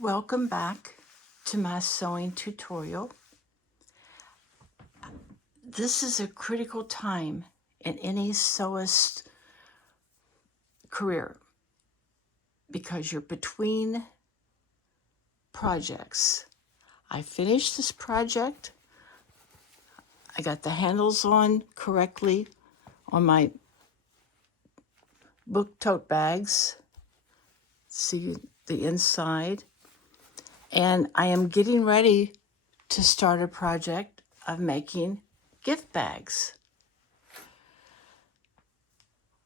Welcome back to my sewing tutorial. This is a critical time in any sewist career because you're between projects. I finished this project. I got the handles on correctly on my book tote bags. See the inside. And I am getting ready to start a project of making gift bags.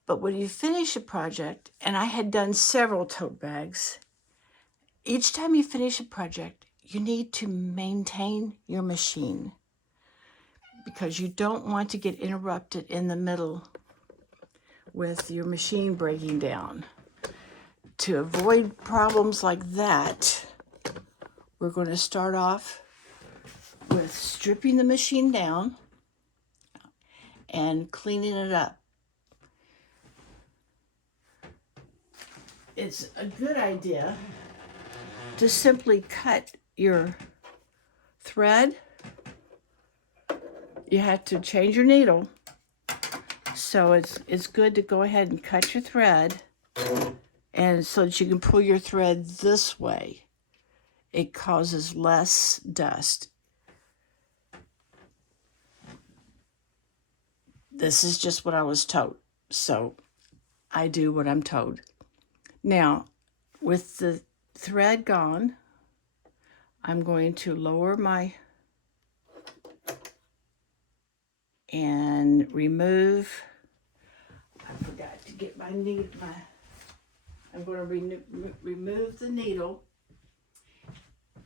But when you finish a project, and I had done several tote bags, each time you finish a project, you need to maintain your machine because you don't want to get interrupted in the middle with your machine breaking down. To avoid problems like that, we're going to start off with stripping the machine down and cleaning it up. It's a good idea to simply cut your thread. You have to change your needle. So it's good to go ahead and cut your thread, and so that you can pull your thread this way. It causes less dust. This is just what I was told, so I do what I'm told. Now, with the thread gone, I'm going to lower my and remove. I forgot to get my needle. I'm going to remove the needle,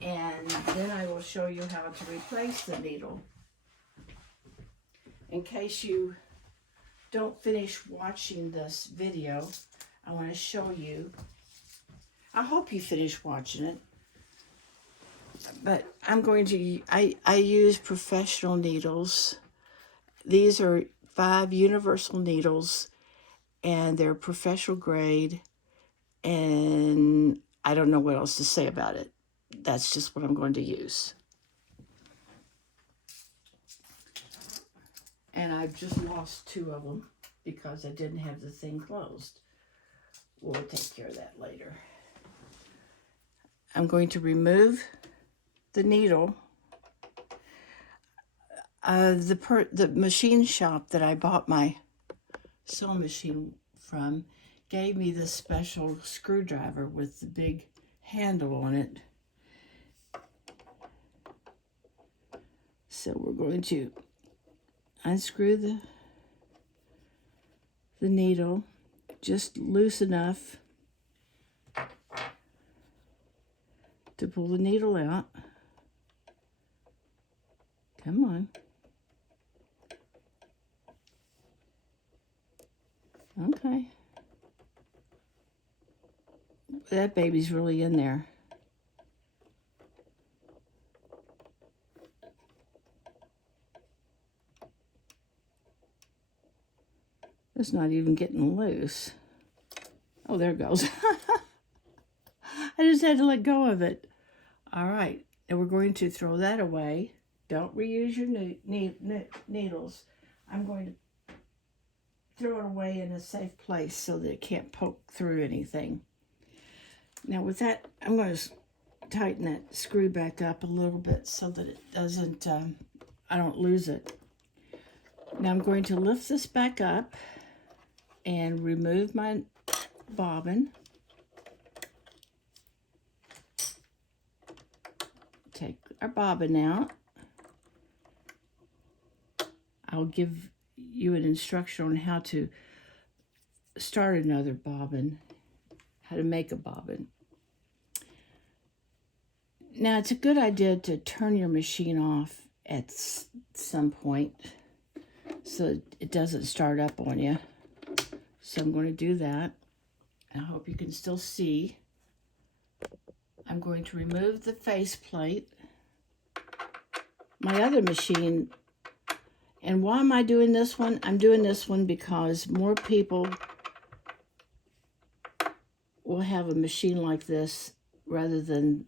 and then I will show you how to replace the needle. In case you don't finish watching this video, I want to show you. I hope you finish watching it. But I'm going to, I use professional needles. These are 5 universal needles, and they're professional grade, and I don't know what else to say about it. That's just what I'm going to use. And I've just lost 2 of them because I didn't have the thing closed. We'll take care of that later. I'm going to remove the needle. The machine shop that I bought my sewing machine from gave me this special screwdriver with the big handle on it. So we're going to unscrew the needle just loose enough to pull the needle out. Come on. Okay. That baby's really in there. It's not even getting loose. Oh, there it goes. I just had to let go of it. All right, and we're going to throw that away. Don't reuse your needles. I'm going to throw it away in a safe place so that it can't poke through anything. Now with that, I'm going to tighten that screw back up a little bit so that it doesn't, I don't lose it. Now I'm going to lift this back up and remove my bobbin. Take our bobbin out. I'll give you an instruction on how to start another bobbin, how to make a bobbin. Now, it's a good idea to turn your machine off at some point so it doesn't start up on you. So I'm going to do that. I hope you can still see. I'm going to remove the faceplate. My other machine, and why am I doing this one? I'm doing this one because more people will have a machine like this rather than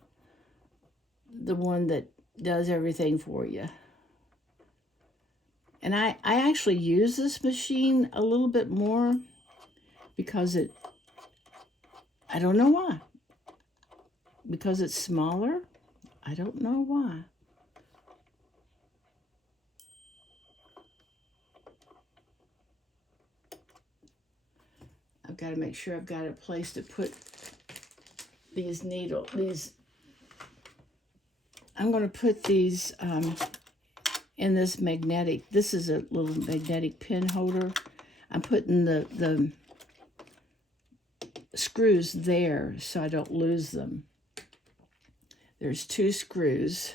the one that does everything for you. And I actually use this machine a little bit more because I don't know why. Because it's smaller? I don't know why. I've got to make sure I've got a place to put these I'm going to put these in this magnetic. This is a little magnetic pin holder. I'm putting the screws there so I don't lose them. There's 2 screws.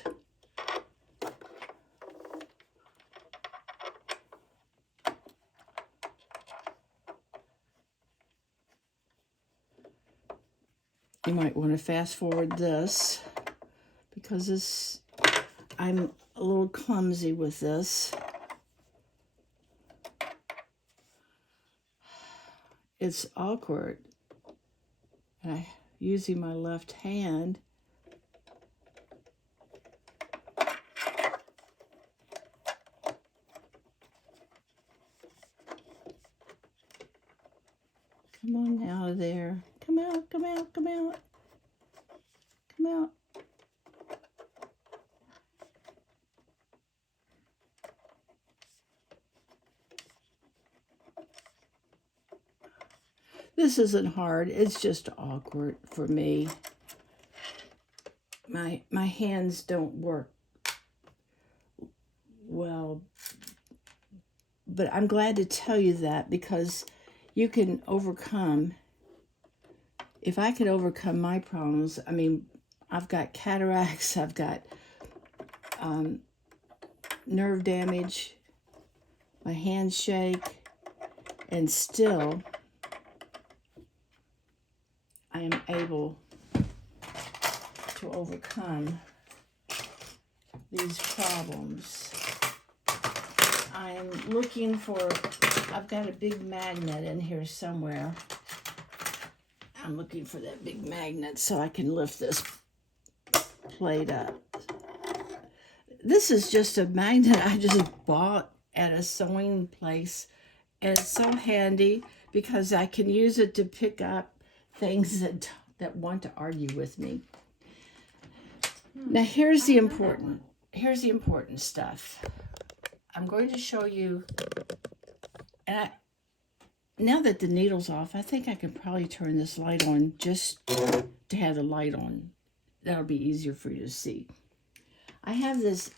You might want to fast forward this because I'm a little clumsy with this. It's awkward. I'm using my left hand. Come on out of there. Come out, come out, come out. Come out. This isn't hard. It's just awkward for me. My hands don't work well. But I'm glad to tell you that because you can overcome. If I could overcome my problems, I mean, I've got cataracts, I've got nerve damage, my hands shake, and still I am able to overcome these problems. I'm looking for, I've got a big magnet in here somewhere. I'm looking for that big magnet so I can lift this plate up. This is just a magnet I just bought at a sewing place, and it's so handy because I can use it to pick up things that want to argue with me. Now here's the important stuff. I'm going to show you, and now that the needle's off, I think I can probably turn this light on just to have the light on. That'll be easier for you to see. I have this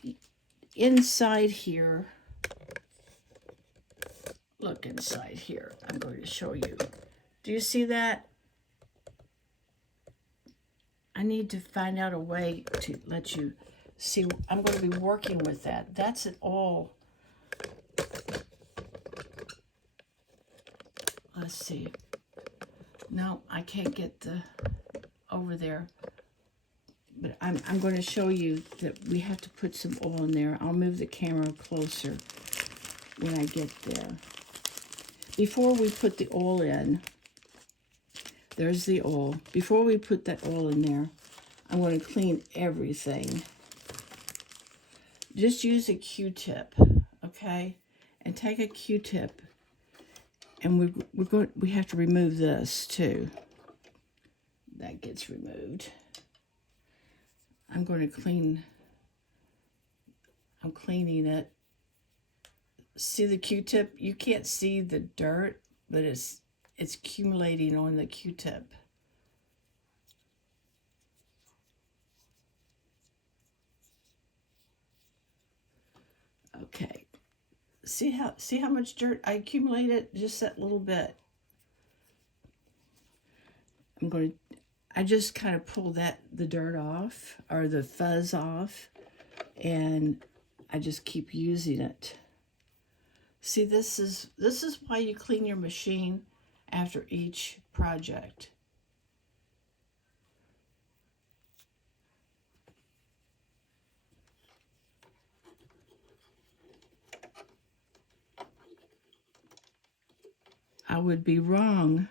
inside here. Look inside here. I'm going to show you. Do you see that? I need to find out a way to let you see. I'm going to be working with that. That's it all. Let's see. No, I can't get the over there. But I'm going to show you that we have to put some oil in there. I'll move the camera closer when I get there. Before we put the oil in, there's the oil. Before we put that oil in there, I'm going to clean everything. Just use a Q-tip, okay? And take a Q-tip, and we have to remove this too. That gets removed. I'm cleaning it. See the Q-tip? You can't see the dirt, but it's accumulating on the Q-tip. Okay. See how much dirt I accumulated? Just that little bit. I just kind of pull the dirt off, or the fuzz off, and I just keep using it. See, this is why you clean your machine after each project. I would be wrong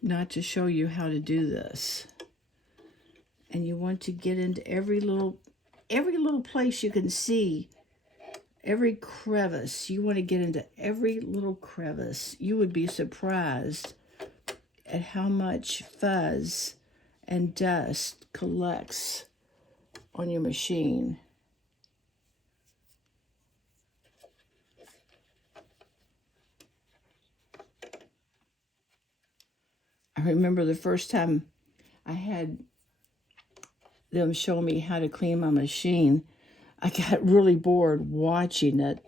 not to show you how to do this. And you want to get into every little place you can see, every crevice. You want to get into every little crevice. You would be surprised at how much fuzz and dust collects on your machine. I remember the first time I had them show me how to clean my machine, I got really bored watching it.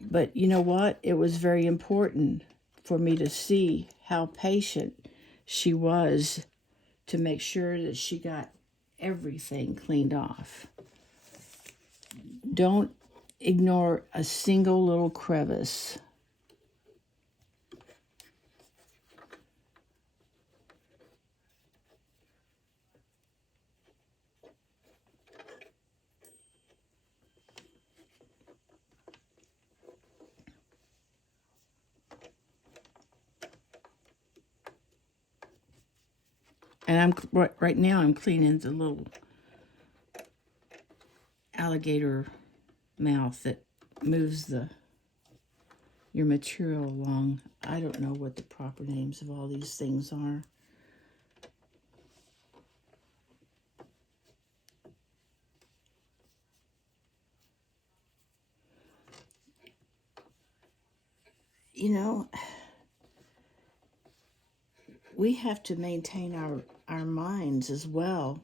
But you know what? It was very important for me to see how patient she was to make sure that she got everything cleaned off. Don't ignore a single little crevice. And right now I'm cleaning the little alligator mouth that moves your material along. I don't know what the proper names of all these things are. You know, we have to maintain our minds as well.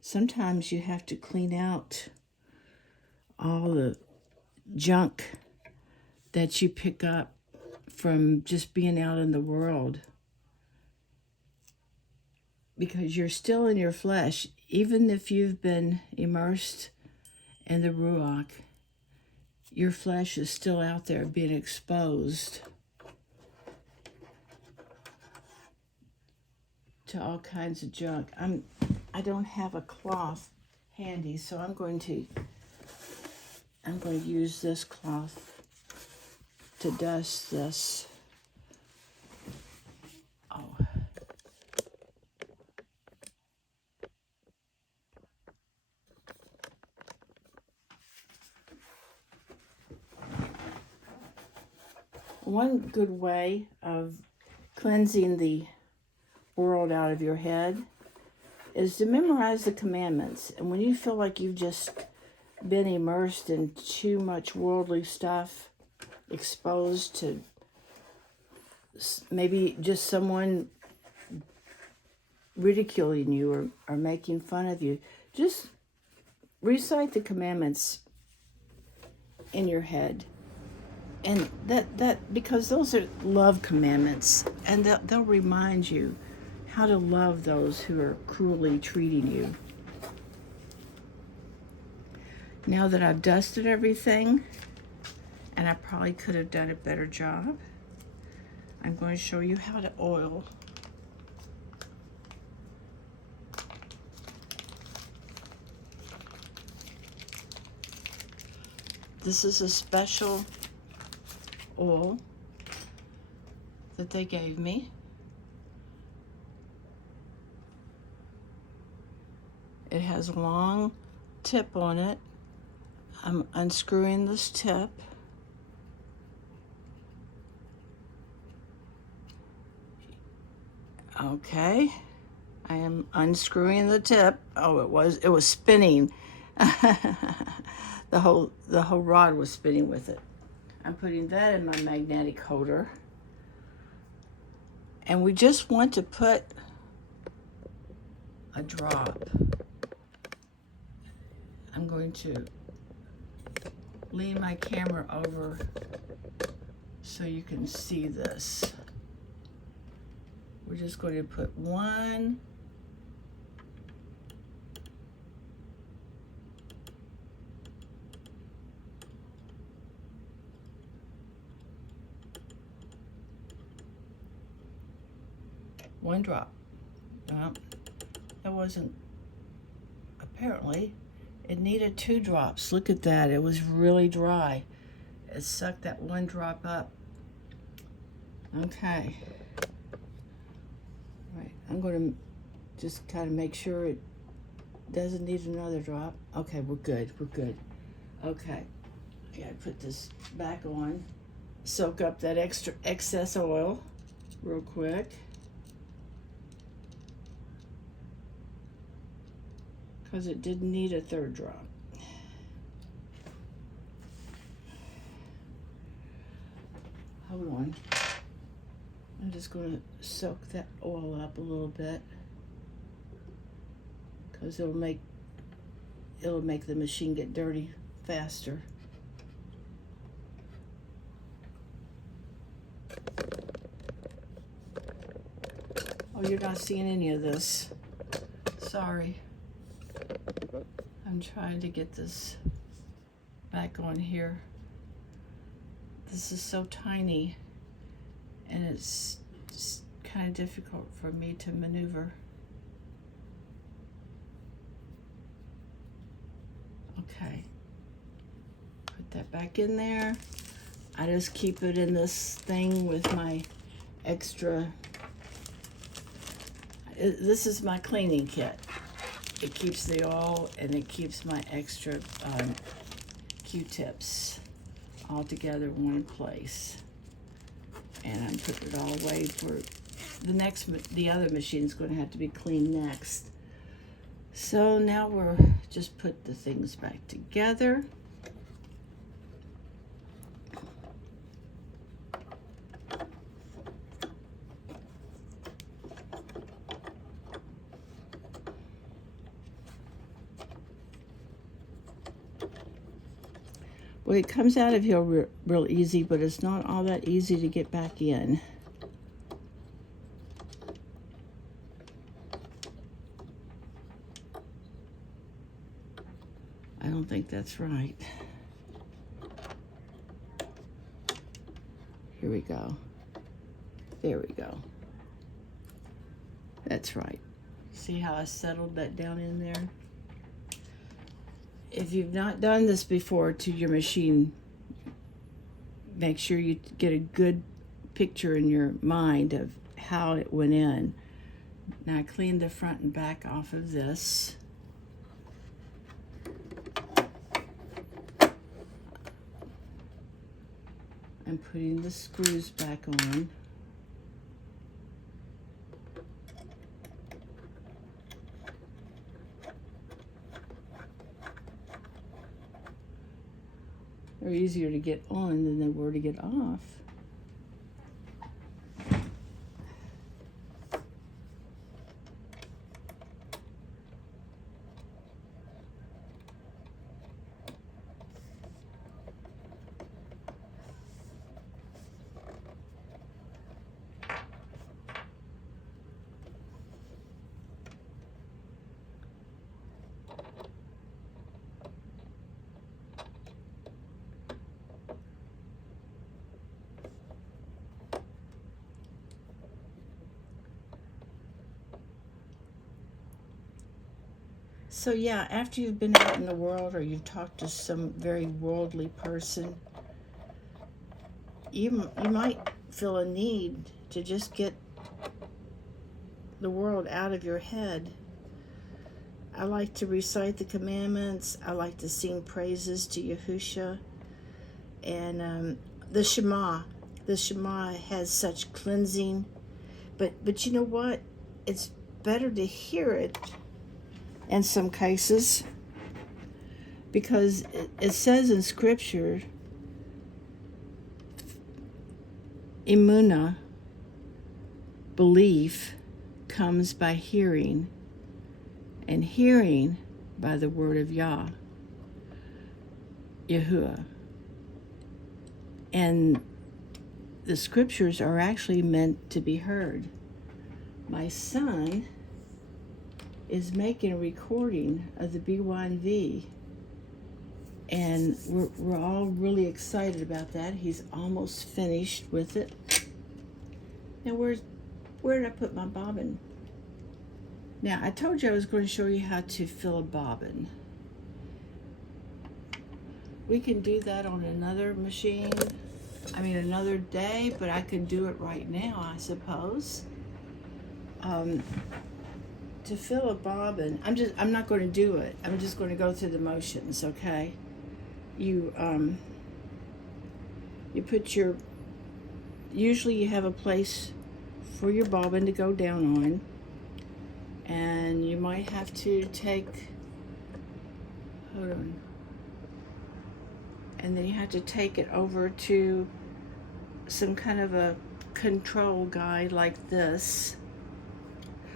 Sometimes you have to clean out all the junk that you pick up from just being out in the world, because you're still in your flesh. Even if you've been immersed in the Ruach, your flesh is still out there being exposed to all kinds of junk. I don't have a cloth handy, so I'm going to use this cloth to dust this. Oh. One good way of cleansing the world out of your head is to memorize the commandments. And when you feel like you've just been immersed in too much worldly stuff, exposed to maybe just someone ridiculing you or making fun of you, just recite the commandments in your head. And that because those are love commandments, and they'll remind you how to love those who are cruelly treating you. Now that I've dusted everything, and I probably could have done a better job, I'm going to show you how to oil. This is a special oil that they gave me. It has a long tip on it. I'm unscrewing this tip. Okay, I am unscrewing the tip. Oh, it was spinning. The whole rod was spinning with it. I'm putting that in my magnetic holder. And we just want to put a drop. I'm going to lean my camera over so you can see this. We're just going to put one drop. No, that wasn't, apparently it needed 2 drops. Look at that, it was really dry. It sucked that 1 drop up. Okay, right, I'm going to just kind of make sure it doesn't need another drop. Okay, we're good. We're good. Okay. I gotta put this back on. Soak up that excess oil real quick. Because it didn't need a third drop. Hold on. I'm just going to soak that oil up a little bit. Because it'll make the machine get dirty faster. Oh, you're not seeing any of this. Sorry. I'm trying to get this back on here. This is so tiny, and it's just kind of difficult for me to maneuver. Okay, put that back in there. I just keep it in this thing with my extra, this is my cleaning kit. It keeps the oil and it keeps my extra Q-tips all together in one place. And I'm putting it all away for the other machine's going to have to be cleaned next. So now we're just put the things back together. Well, it comes out of here real easy, but it's not all that easy to get back in. I don't think that's right. Here we go. There we go. That's right. See how I settled that down in there? If you've not done this before to your machine, make sure you get a good picture in your mind of how it went in. Now I cleaned the front and back off of this. I'm putting the screws back on. They're easier to get on than they were to get off. So yeah, after you've been out in the world or you've talked to some very worldly person, you might feel a need to just get the world out of your head. I like to recite the commandments. I like to sing praises to Yahusha. And the Shema. The Shema has such cleansing. But you know what? It's better to hear it in some cases, because it says in Scripture, Emunah, belief, comes by hearing, and hearing by the word of Yahuwah. And the Scriptures are actually meant to be heard. My son is making a recording of the B1V, and we're all really excited about that. He's almost finished with it. Now where did I put my bobbin? Now I told you I was going to show you how to fill a bobbin. We can do that on another machine, another day, but I can do it right now, I suppose. to fill a bobbin, I'm not going to do it. I'm just going to go through the motions, okay? You put your, usually you have a place for your bobbin to go down on, and you might have to take, hold on, and then you have to take it over to some kind of a control guide like this.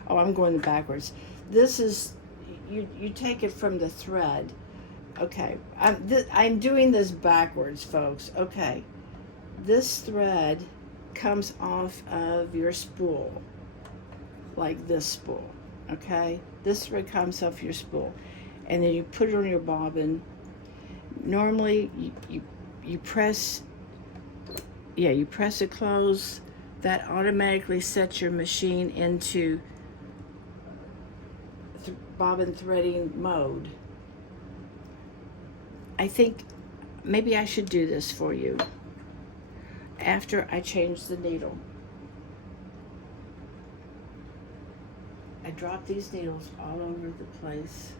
Oh, I'm going backwards. This is, you take it from the thread. Okay, I'm doing this backwards, folks. Okay, this thread comes off of your spool, like this spool, okay? This thread comes off your spool, and then you put it on your bobbin. Normally, you press, yeah, you press it close. That automatically sets your machine into bobbin threading mode. I think maybe I should do this for you after I change the needle. I drop these needles all over the place.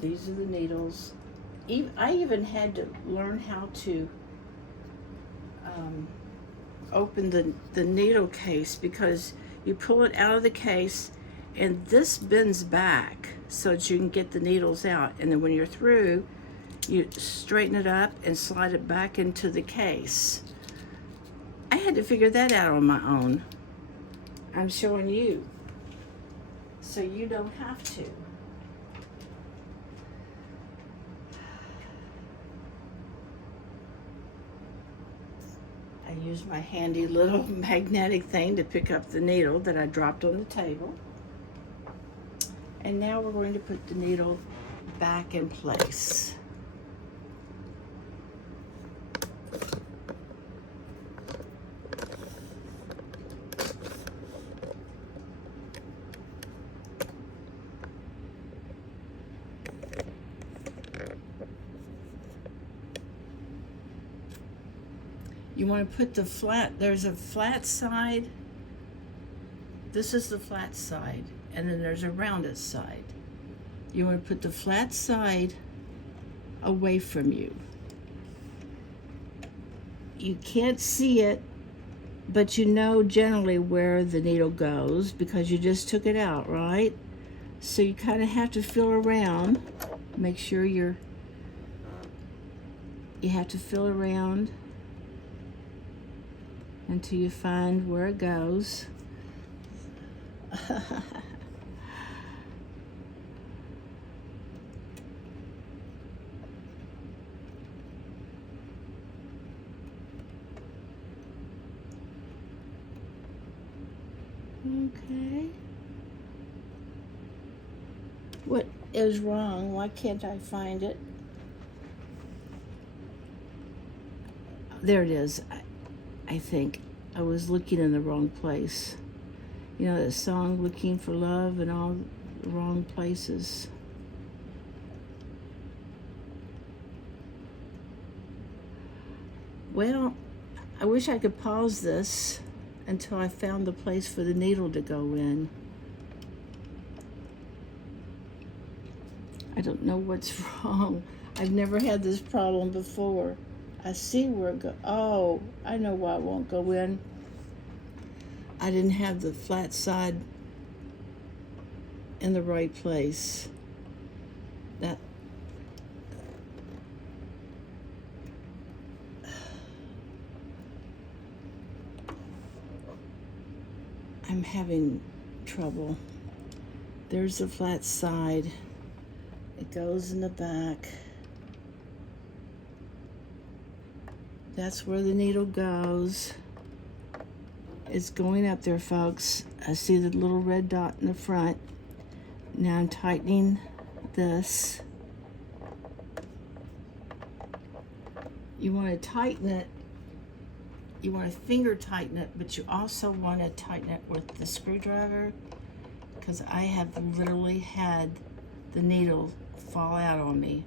These are the needles. I even had to learn how to open the needle case, because you pull it out of the case and this bends back so that you can get the needles out, and then when you're through, you straighten it up and slide it back into the case. I had to figure that out on my own. I'm showing you so you don't have to. I use my handy little magnetic thing to pick up the needle that I dropped on the table. And now we're going to put the needle back in place. You want to put the flat, there's a flat side. This is the flat side, and then there's a rounded side. You want to put the flat side away from you. You can't see it, but you know generally where the needle goes because you just took it out, right? So you kind of have to feel around. Make sure you have to feel around until you find where it goes. Okay. What is wrong? Why can't I find it? There it is. I think I was looking in the wrong place. You know that song, Looking for Love in All the Wrong Places. Well, I wish I could pause this until I found the place for the needle to go in. I don't know what's wrong. I've never had this problem before. I see where it goes. Oh, I know why it won't go in. I didn't have the flat side in the right place. That I'm having trouble. There's the flat side. It goes in the back. That's where the needle goes. It's going up there, folks. I see the little red dot in the front. Now I'm tightening this. You want to tighten it. You want to finger tighten it, but you also want to tighten it with the screwdriver, because I have literally had the needle fall out on me.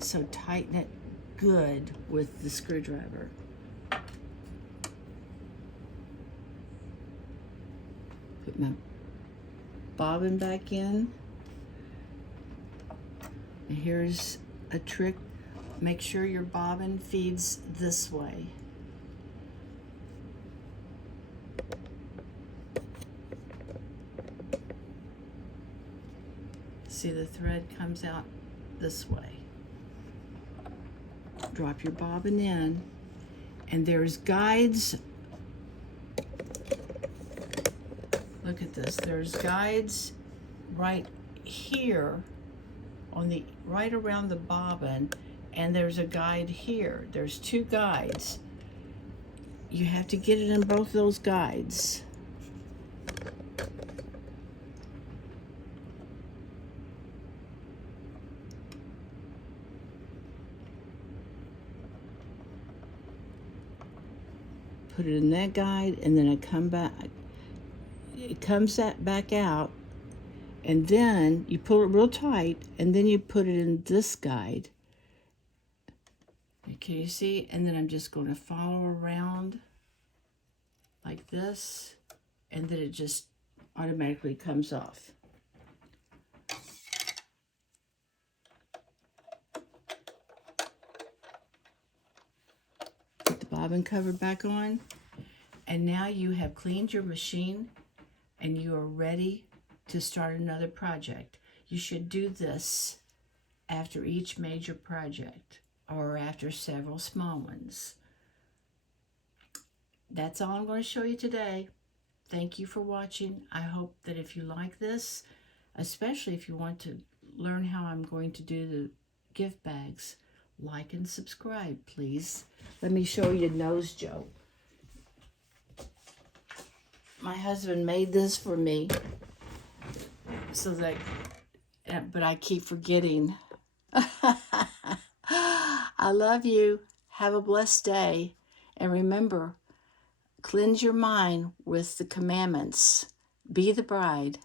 So tighten it good with the screwdriver. Put my bobbin back in. And here's a trick. Make sure your bobbin feeds this way. See, the thread comes out this way. Drop your bobbin in, and there's guides. Look at this. There's guides right here on the right around the bobbin, and there's a guide here. There's two guides. You have to get it in both those guides. Put it in that guide, and then it comes back out, and then you pull it real tight, and then you put it in this guide. Okay, you see? And then I'm just going to follow around like this, and then it just automatically comes off. Put the bobbin cover back on, and now you have cleaned your machine and you are ready to start another project. You should do this after each major project or after several small ones. That's all I'm going to show you today. Thank you for watching. I hope that if you like this, especially if you want to learn how I'm going to do the gift bags, like and subscribe, please. Let me show you the nose joke. My husband made this for me, so that, but I keep forgetting. I love you. Have a blessed day. And remember, cleanse your mind with the commandments. Be the bride.